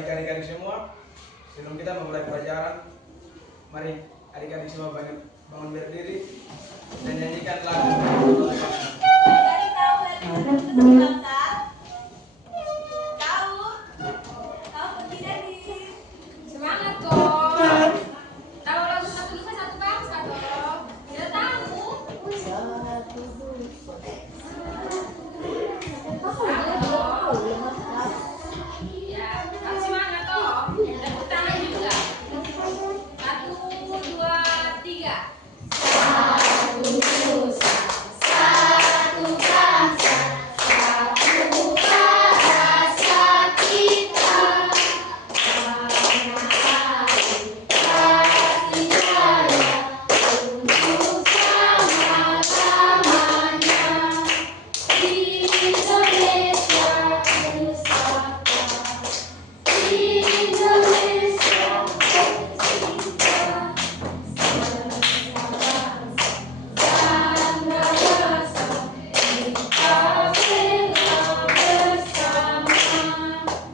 baik adik-adik semua. Sebelum kita memulai pelajaran, mari adik-adik semua bangun berdiri dan nyanyikan lagu. Adik-adik tahu lagu itu bangsa? Tahu? Tahu tidak nih? Semangat dong. Tahu lagu satu lima satu bangsa dong. Tidak tahu? Ya, harus semangat dong. Tepuk tangan juga. 1, 2, 3.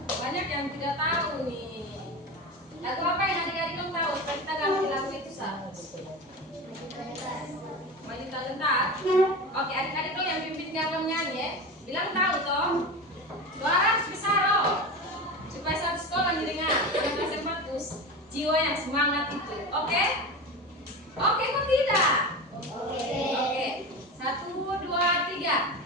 Banyak yang tidak tahu nih. Lagu apa yang adik-adik belum tahu? Supaya kita ganti lagu itu sah. Maju talentat. Oke, adik-adik tuh yang pimpin gabung nyanyi ya. Bilang tahu toh. Suara harus besar oh. Supaya satu sekolah didengar. Karena saya bagus. Jiwa yang semangat itu. Oke? Oke kok tidak? Oke. 1, 2, 3.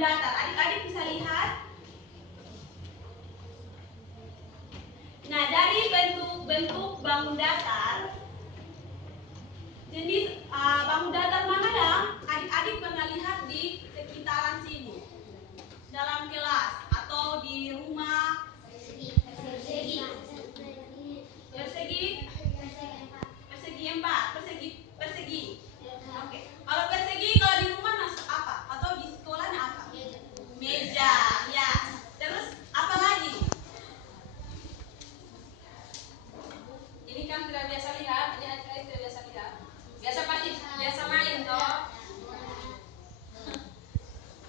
datar. Adik-adik bisa lihat. Nah, dari bentuk bangun datar, jenis bangun datar mana yang adik-adik pernah lihat di sekitaran sini? Dalam kelas atau di rumah? Persegi 4, persegi. Oke. Kalau persegi kalau di rumah masuk apa? Atau di sekolahnya apa? Meja, ya. Terus apa lagi? Ini kan tidak biasa lihat, ini adik-adik tidak biasa lihat. Biasa main toh.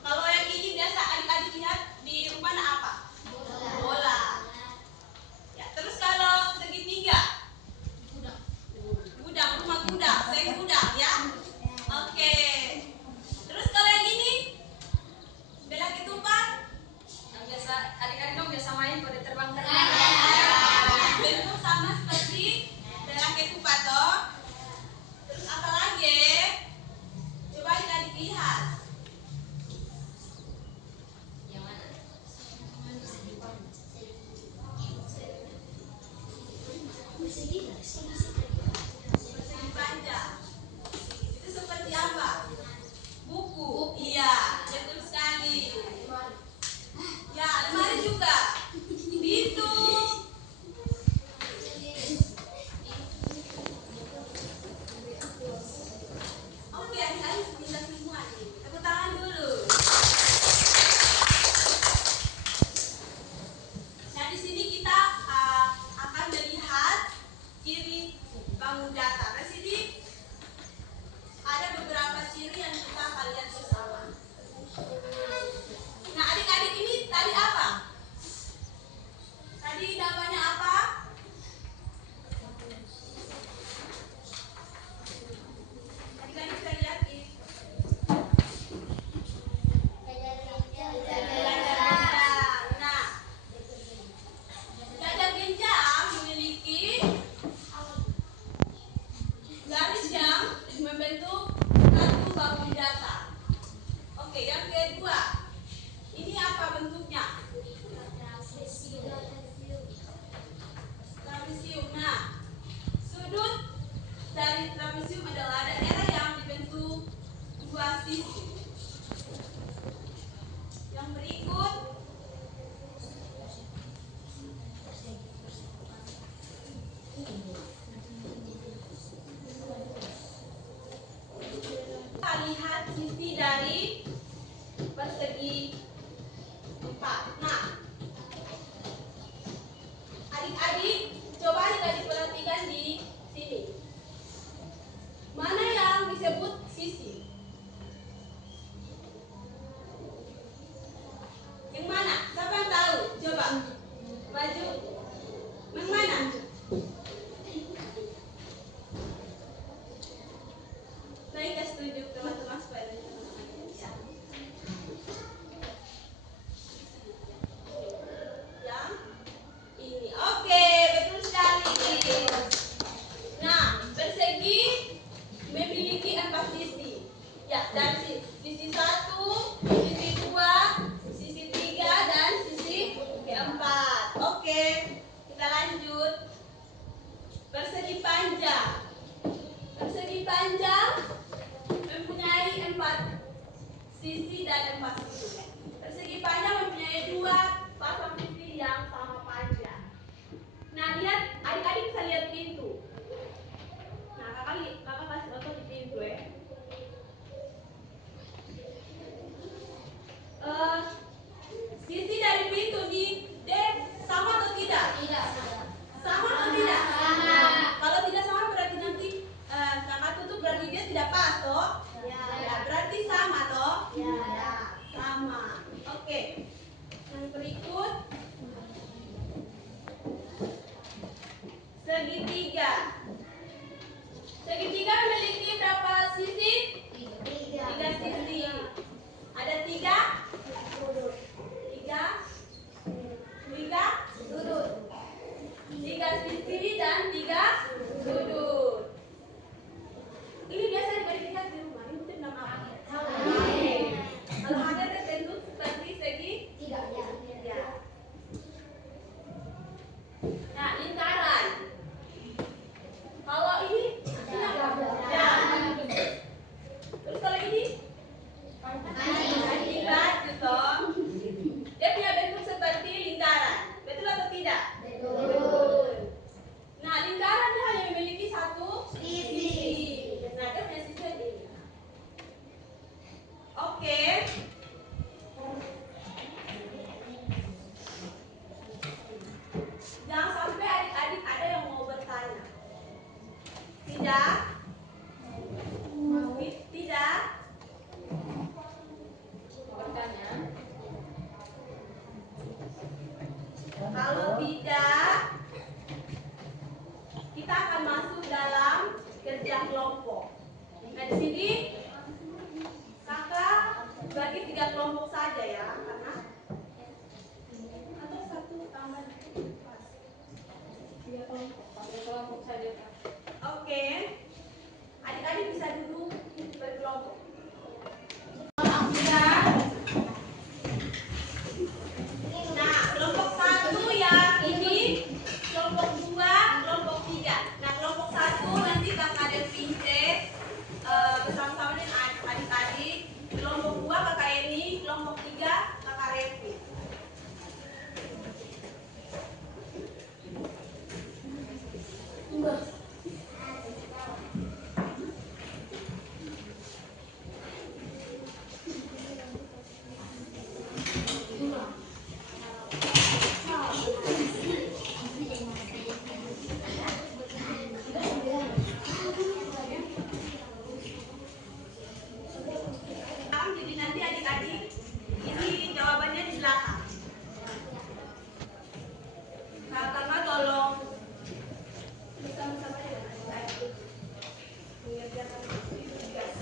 Kalau yang ini biasa adik-adik lihat di rumah apa? Bola. Ya, terus kalau segitiga? Gudang, rumah gudang, seng gudang ya. Oke. Terus kalau yang ini? Bela ketupat? Yang biasa adik-adik dong biasa main pada terbang-terbang. Bentuk sama seperti bela ketupat toh. Terus apa lagi? Coba adik-adik lihat. Yang mana? Persegi panjang. Itu seperti apa? Buku. Iya, betul sekali. Ya, lemari juga. Pintu. Oke, adik-adik bisa semua nih. Tepuk tangan dulu. Nah, di sini kita akan melihat ciri bangun datar. Di sini ada beberapa ciri yang kita akan lihat bersama. Nah, adik-adik ini tadi apa? Tadi namanya apa? Adik-adik bisa lihat nih. Nah, jajar genjang memiliki garis yang membentuk satu bangun datar. Oke, yang kedua, ini apa bentuknya? Trapesium. Nah, sudut dari trapesium adalah daerah yang dibentuk dua sisi. Yang berikut, kita lihat sisi dari persegi 4. Nah, adik-adik, coba adik-adik perhatikan di sini. Mana yang disebut sisi? Yang mana? Siapa yang tahu? Coba maju. Yang mana? Baik, kita setuju teman-teman supaya lebih teman-teman ya. Yang ini. Oke, betul sekali. Nah, persegi memiliki 4 sisi. Ya, dari sisi 1, sisi 2, sisi 3, dan sisi 4. Oke, kita lanjut. Persegi panjang. Persegi panjang mempunyai 4 sisi dan 4 sisi. Persegi panjang mempunyai 2 pasang sisi yang sama panjang. Nah, lihat, adik-adik bisa lihat pintu. Nah, kakak kasih contoh di pintu ya. Sisi dari pintu di D sama atau tidak? Sama atau tidak? Kalau tidak sama berarti nanti kakak tutup berarti dia tidak pas toh? Ya, berarti sama toh? Ya, sama. Oke. Yang berikut, segitiga. Segitiga memiliki berapa sisi? 3 sisi. Ada 3? 3 tidak, kita akan masuk dalam kerja kelompok. Nah, di sini kakak bagi 3 kelompok saja ya, karena atau 1 tambah 3 kelompok saja. Oke, adik-adik bisa duduk berkelompok. Nah, kelompok 1 yang ini, kelompok 2, kelompok 3. Nah, kelompok 1 nanti kakak ada pincet bersama-sama dengan adik-adik. Kelompok 2 kakak Eni, kelompok 3 kakak Revi. Jadi nanti adik-adik ini jawabannya di belakang. Nah, karena tolong bersama-sama ya. Mengerjakan tugas.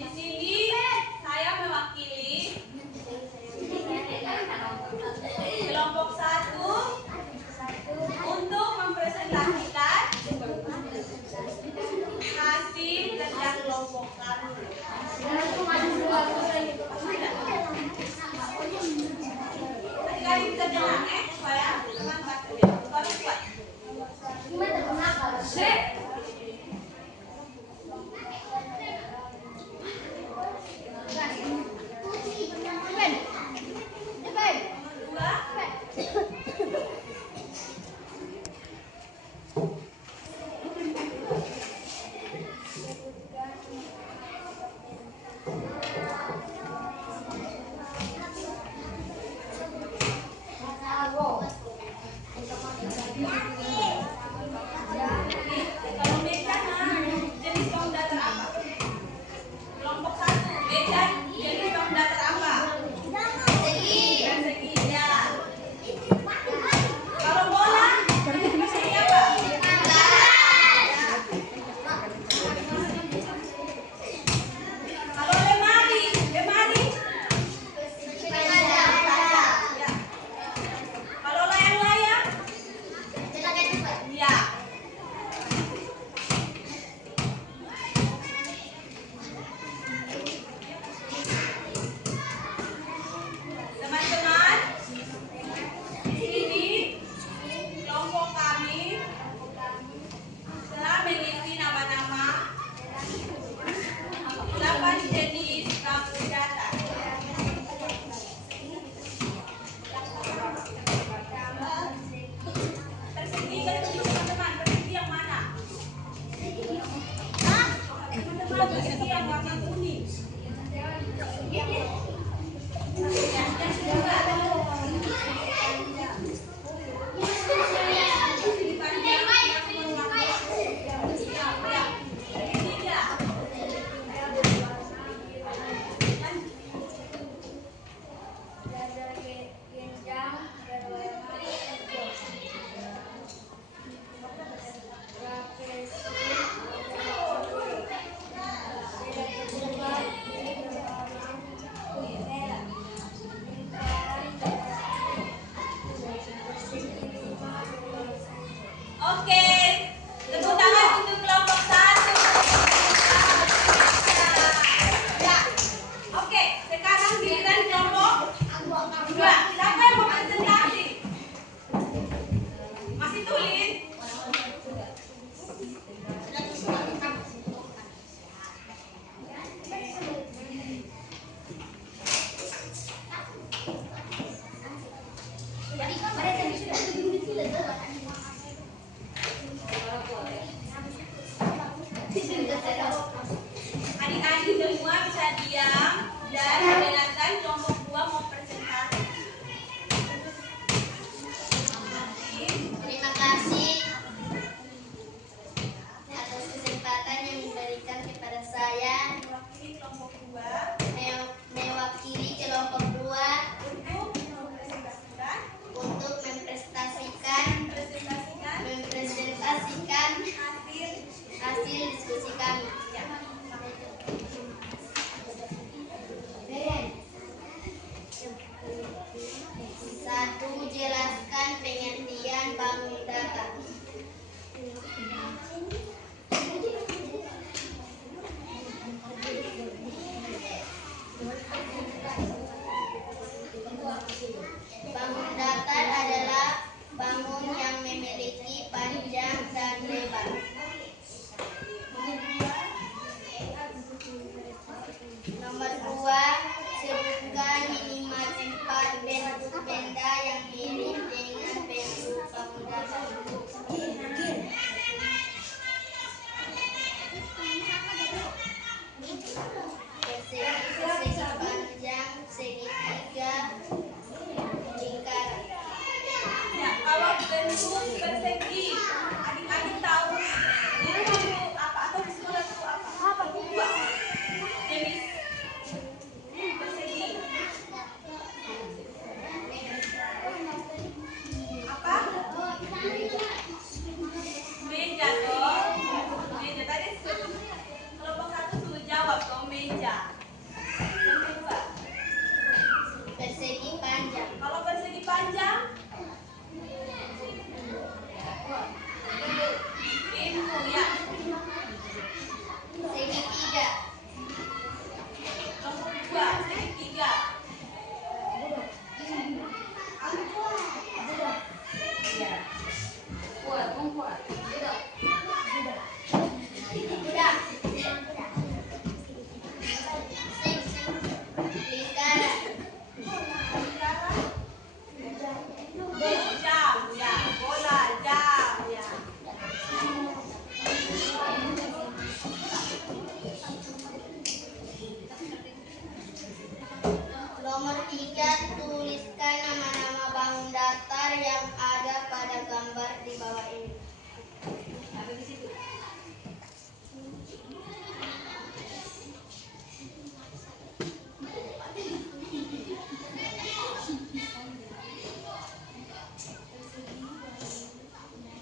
Di sini saya mewakili kelompok 1 untuk mempresentasikan hasil kerja kelompok 1. ini yang warna kuning. Yang kedua oke, tepuk tangan untuk kelompok 1. Ya, oke, sekarang giliran kelompok 2. Siapa yang mau presentasi? Masih tulis? Adik-adik semua bisa diam dan mendengarkan kelompok 2 mau presentasi. Terima kasih atas kesempatan yang diberikan kepada saya Mewakili kelompok 2 mewakili kelompok 2 untuk mempresentasikan hasil diskusi kami. Satu, jelaskan pengertian bangun data. Bangun datar adalah bangun yang memiliki panjang dan lebar. Nomor 2, sebutkan 5 tempat bentuk benda yang mirip dengan bentuk bangun datar. Persegi panjang, segitiga, lingkaran. Ya, kalau bentuk persegi, adik-adik tahu itu apa atau di sekolah itu apa? Dua jenis persegi. Apa? Meja toh. Meja tadi kelompok 1 sudah jawab toh meja. Yang kedua, Persegi panjang. kalau persegi panjang pintu ya. Segitiga. Nomor 2, segitiga. Budak. Lingkaran. Jam ya, bola jam ya. Nomor 3, tuliskan nama-nama bangun datar yang ada pada gambar di bawah ini.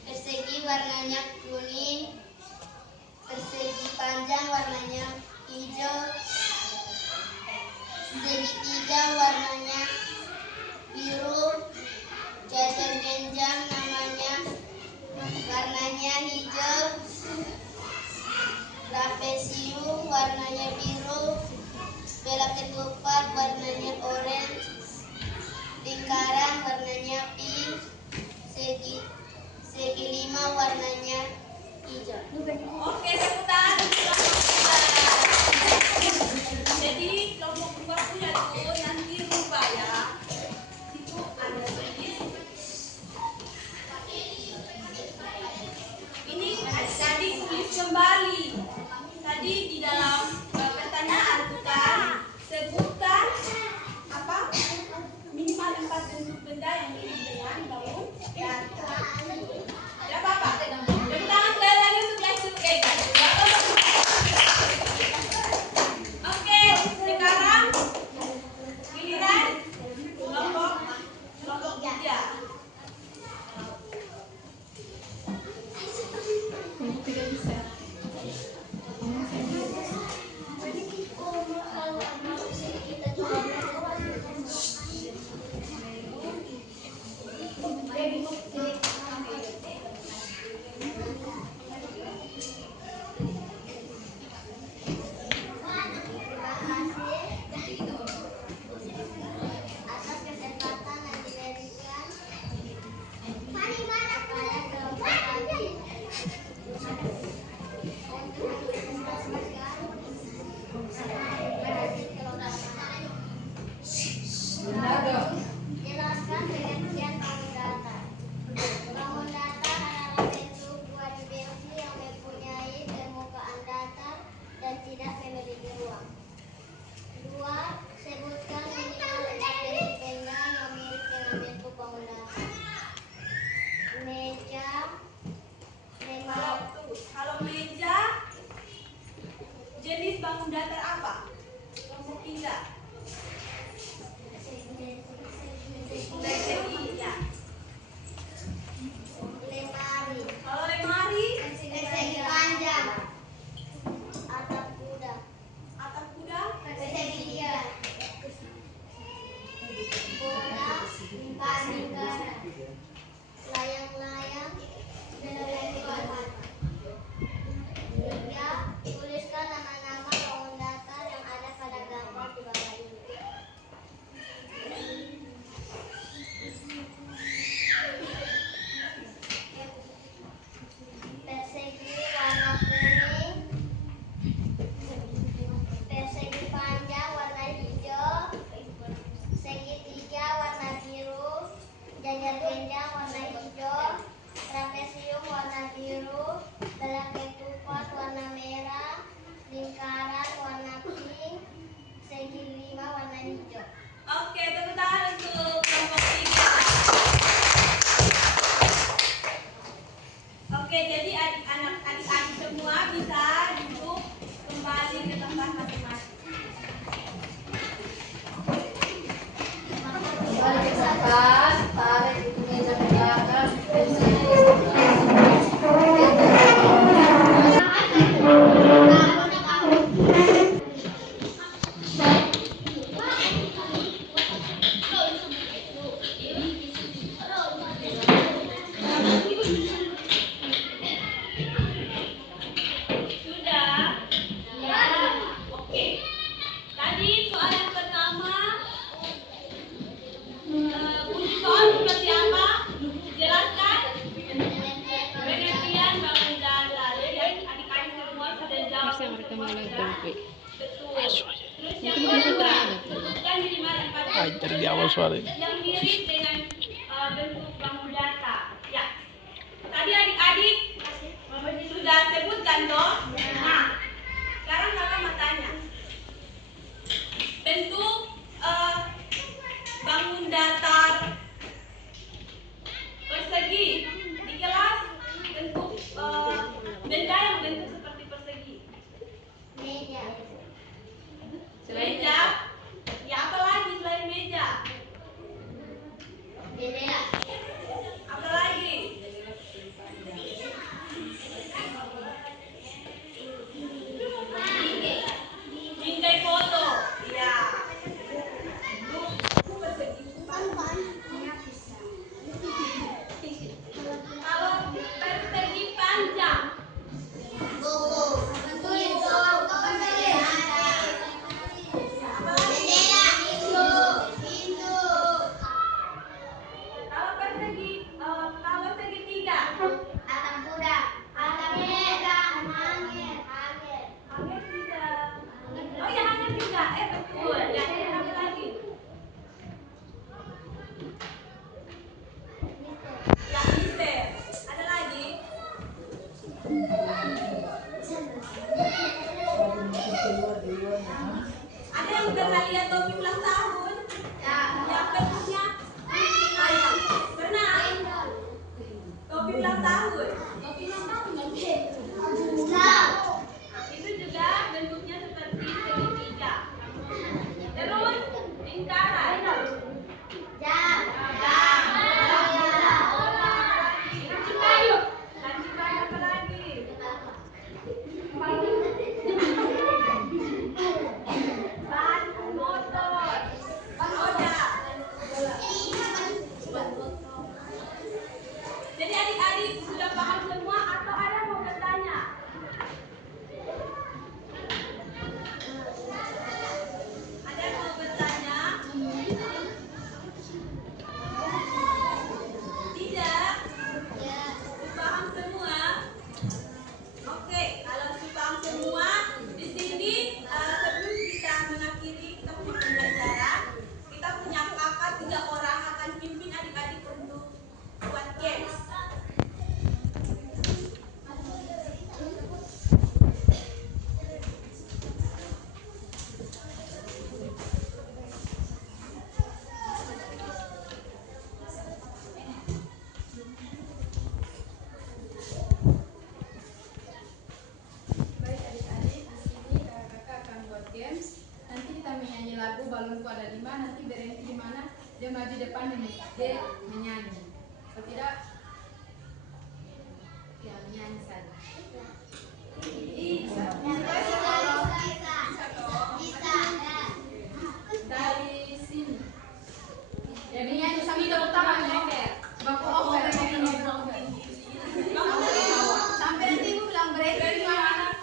Persegi warnanya kuning, persegi panjang warnanya hijau, segitiga warnanya biru, jajar genjang warnanya hijau, trapesium warnanya biru, bola ketupat warnanya orange, lingkaran warnanya pink, segi 5 warnanya hijau. Oke, tepuk tangan untuk kelompok 2. Jadi kelompok 2 punya tuh nanti memiliki ruang. 2. Sebutkan minimal 4 besi panjang yang mirip dengan bentuk bangun datar. Meja, lemari. Kalau meja, jenis bangun datar apa? Kelompok 3. Persegi, ya. Lemari, Kalau lemari, persegi panjang. Atap kuda, atap kuda, persegi 3. Bola, lingkaran. Layang-layang, persegi 4. 3. Tuliskan nama-nama bangun datar yang ada pada gambar di bawah ini. Persegi warna kuning, persegi panjang warna hijau, segitiga warna biru, jajar genjang warna hijau, trapesium warna biru, belah ketupat warna merah, lingkaran warna pink, segi 5 warna hijau. Oke, tepuk tangan untuk kelompok 3. Oke, jadi adik-adik semua bisa duduk kembali ke tempat masing-masing. Tarik itu meja ke belakang. Sudah? Ya. Oke. Tadi soal yang pertama, bunyi soal seperti apa? Jelaskan. Pengertian bangun datar. Jadi adik-adik semua sudah jawab. Betul. Terus yang kedua, sebutkan minimal 4 Dari awal suara yang mirip dengan bentuk bangun datar. Ya. Tadi adik-adik sudah sebutkan toh? Nah, sekarang kakak mau tanya. Bentuk bangun datar persegi di kelas, bentuk benda yang bentuk seperti persegi. Meja, Meja. Ya, apa lagi selain meja? jendela, Apa lagi? Bingkai foto. Ya. Kalau persegi panjang, buku, pintu, jendela, pintu. kalau segitiga, Atap kuda, atap meja, angin. hangat tidak. Oh ya, hangat juga. Betul. Ya, apa lagi? Ya, mister. Ada lagi? Ada yang pernah lihat topi ulang tahun? Yang bentuknya ayam. Pernah? Topi ulang tahun. Itu juga bentuknya seperti segitiga. Terus lingkaran. Jam, Lancip kayu apa lagi? Ban motor. games. Nanti kita menyanyi lagu balonku ada di mana, nanti berhenti di mana, dia maju depan dan dia menyanyi. Kalau tidak, ya menyanyi saja. Bisa. Dari sini. Ya menyanyi sambil tepuk tangan ya. Baku over. Sampai nanti ibu bilang berhenti di mana.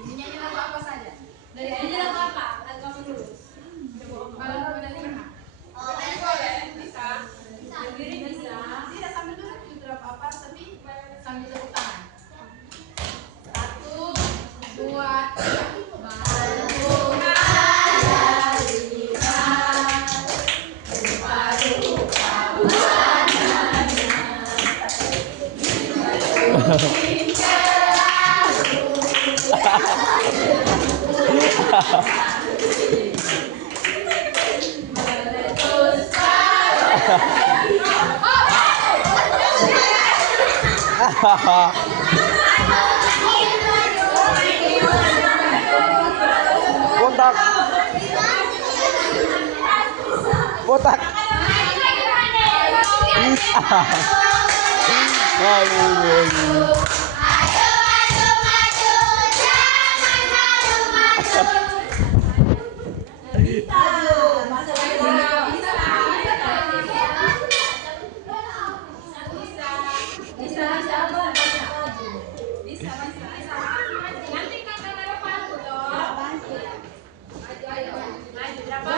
Menyanyi lagu apa saja? Dari Ini lagu apa? Lagu apa dulu? malam ada lima. Bisa. Berdiri bisa. Tidak sambil dulu berapa apa tapi sambil tepuk tangan. 1, 2, Botak. Botak. Nanti kakak naruh paku toh. Maju ayo. Maju berapa?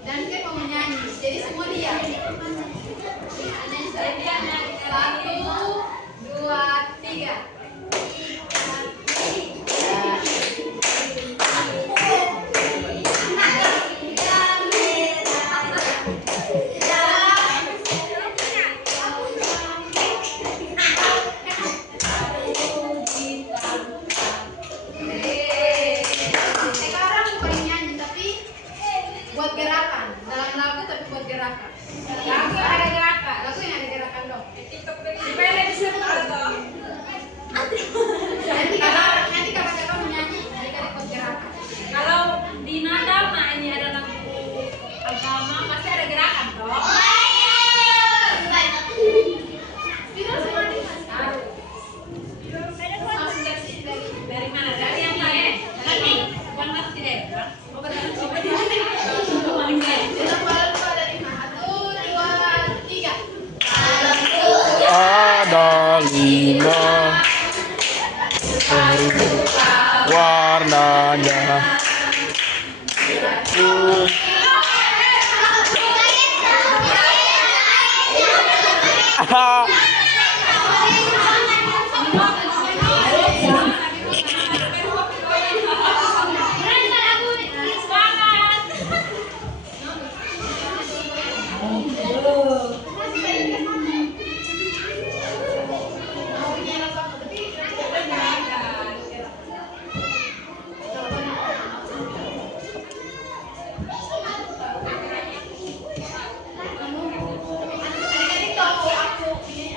Dan dia mau menyanyi, jadi semua dia. 1, 2, 3. Sekarang bukan nyanyi tapi buat gerakan. Dalam lagu tapi buat gerakan. Lagu ada gerakan. Lagu yang ada gerakan dong. Sepele di situ atau? Nanti kakak menyanyi, adik-adik buat gerakan. Kalau di Natal nah ini ada lagu agama pasti ada gerakan toh. Tidak semua di Dari mana? Dari yang lain. Lagi. Bukan nafsi deh. Oh betul. Ada 5 warnanya. Adik-adik tahu aku ini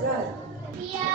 selalu. Dia